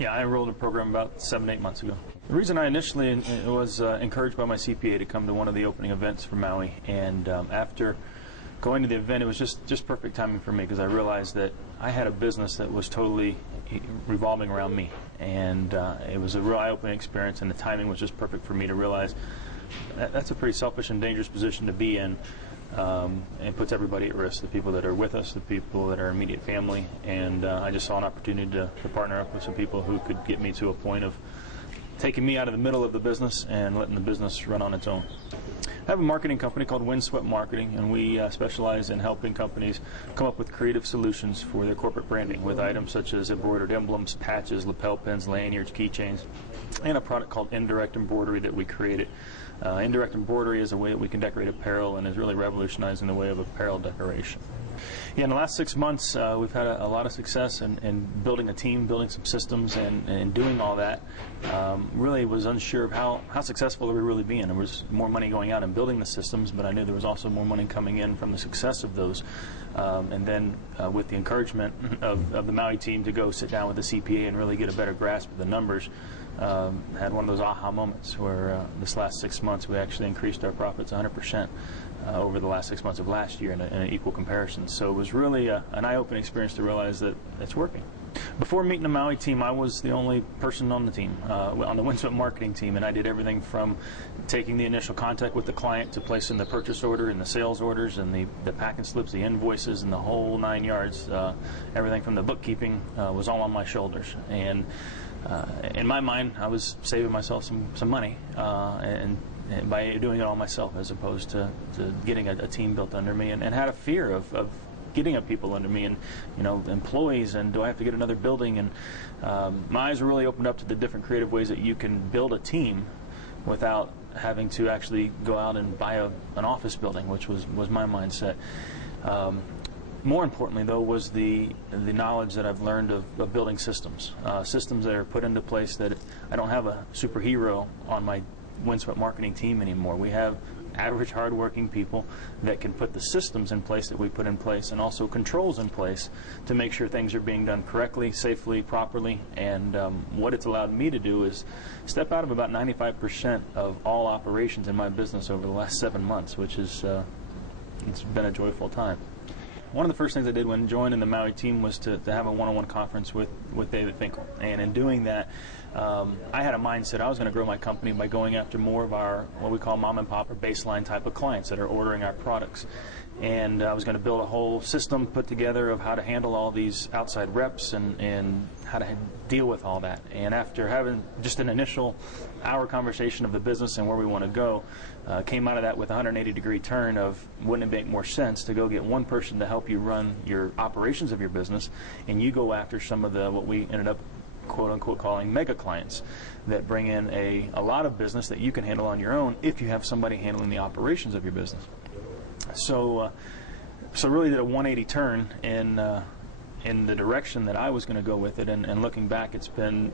Yeah, I enrolled in a program about 7, 8 months ago. The reason I initially was encouraged by my CPA to come to one of the opening events for Maui, and after going to the event, it was just perfect timing for me, because I realized that I had a business that was totally revolving around me, and it was a real eye-opening experience, and the timing was just perfect for me to realize that's a pretty selfish and dangerous position to be in. It puts everybody at risk, the people that are with us, the people that are immediate family, and I just saw an opportunity to partner up with some people who could get me to a point of taking me out of the middle of the business and letting the business run on its own. I have a marketing company called Windswept Marketing, and we specialize in helping companies come up with creative solutions for their corporate branding with items such as embroidered emblems, patches, lapel pins, lanyards, keychains, and a product called Indirect Embroidery that we created. Indirect embroidery is a way that we can decorate apparel and is really revolutionizing the way of apparel decoration. Yeah, in the last 6 months, we've had a lot of success in building a team, building some systems, and doing all that. Really was unsure of how successful we were really being. There was more money going out and building the systems, but I knew there was also more money coming in from the success of those. And then with the encouragement of the Maui team to go sit down with the CPA and really get a better grasp of the numbers, had one of those aha moments where this last 6 months we actually increased our profits 100% over the last 6 months of last year in an equal comparison. So it was really an eye-opening experience to realize that it's working. Before meeting the Maui team, I was the only person on the team, on the Windswept marketing team, and I did everything from taking the initial contact with the client to placing the purchase order and the sales orders and the packing slips, the invoices, and the whole 9 yards. Everything from the bookkeeping was all on my shoulders. And in my mind, I was saving myself some money and by doing it all myself, as opposed to getting a team built under me, and had a fear of getting up people under me, and employees, and do I have to get another building? And my eyes were really opened up to the different creative ways that you can build a team without having to actually go out and buy an office building, which was my mindset. More importantly, though, was the knowledge that I've learned of building systems. Systems that are put into place that I don't have a superhero on my Windswept marketing team anymore. We have average, hard-working people that can put the systems in place that we put in place, and also controls in place to make sure things are being done correctly, safely, properly. And what it's allowed me to do is step out of about 95% of all operations in my business over the last 7 months, which is it's been a joyful time. One of the first things I did when joining the Maui team was to have a one-on-one conference with David Finkel. And in doing that, I had a mindset I was going to grow my company by going after more of our, what we call mom and pop or baseline type of clients that are ordering our products. And I was going to build a whole system put together of how to handle all these outside reps and how to deal with all that. And after having just an initial hour conversation of the business and where we want to go, came out of that with a 180-degree turn of, wouldn't it make more sense to go get one person to help you run your operations of your business, and you go after some of the, what we ended up quote-unquote calling mega clients that bring in a lot of business that you can handle on your own if you have somebody handling the operations of your business. So really did a 180 turn in the direction that I was going to go with it, and looking back, it's been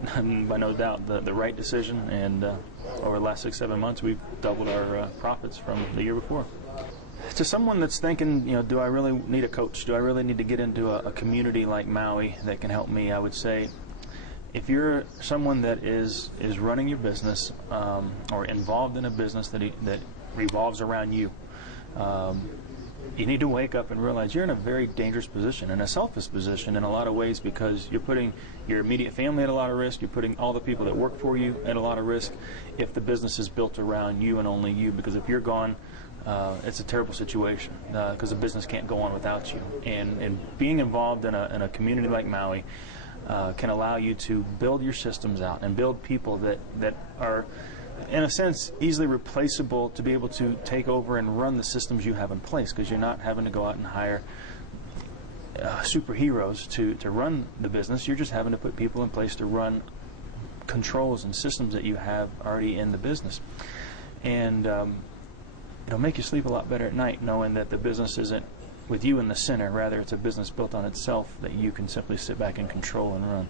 by no doubt the right decision, and over the last 6, 7 months we've doubled our profits from the year before. To someone that's thinking, do I really need a coach? Do I really need to get into a community like Maui that can help me? I would say, if you're someone that is running your business or involved in a business that revolves around you, you need to wake up and realize you're in a very dangerous position, and a selfish position in a lot of ways, because you're putting your immediate family at a lot of risk. You're putting all the people that work for you at a lot of risk if the business is built around you and only you, because if you're gone, it's a terrible situation, because the business can't go on without you. And being involved in a community like Maui can allow you to build your systems out and build people that are, in a sense, easily replaceable to be able to take over and run the systems you have in place, because you're not having to go out and hire superheroes to run the business. You're just having to put people in place to run controls and systems that you have already in the business. And it'll make you sleep a lot better at night, knowing that the business isn't with you in the center. Rather, it's a business built on itself that you can simply sit back and control and run.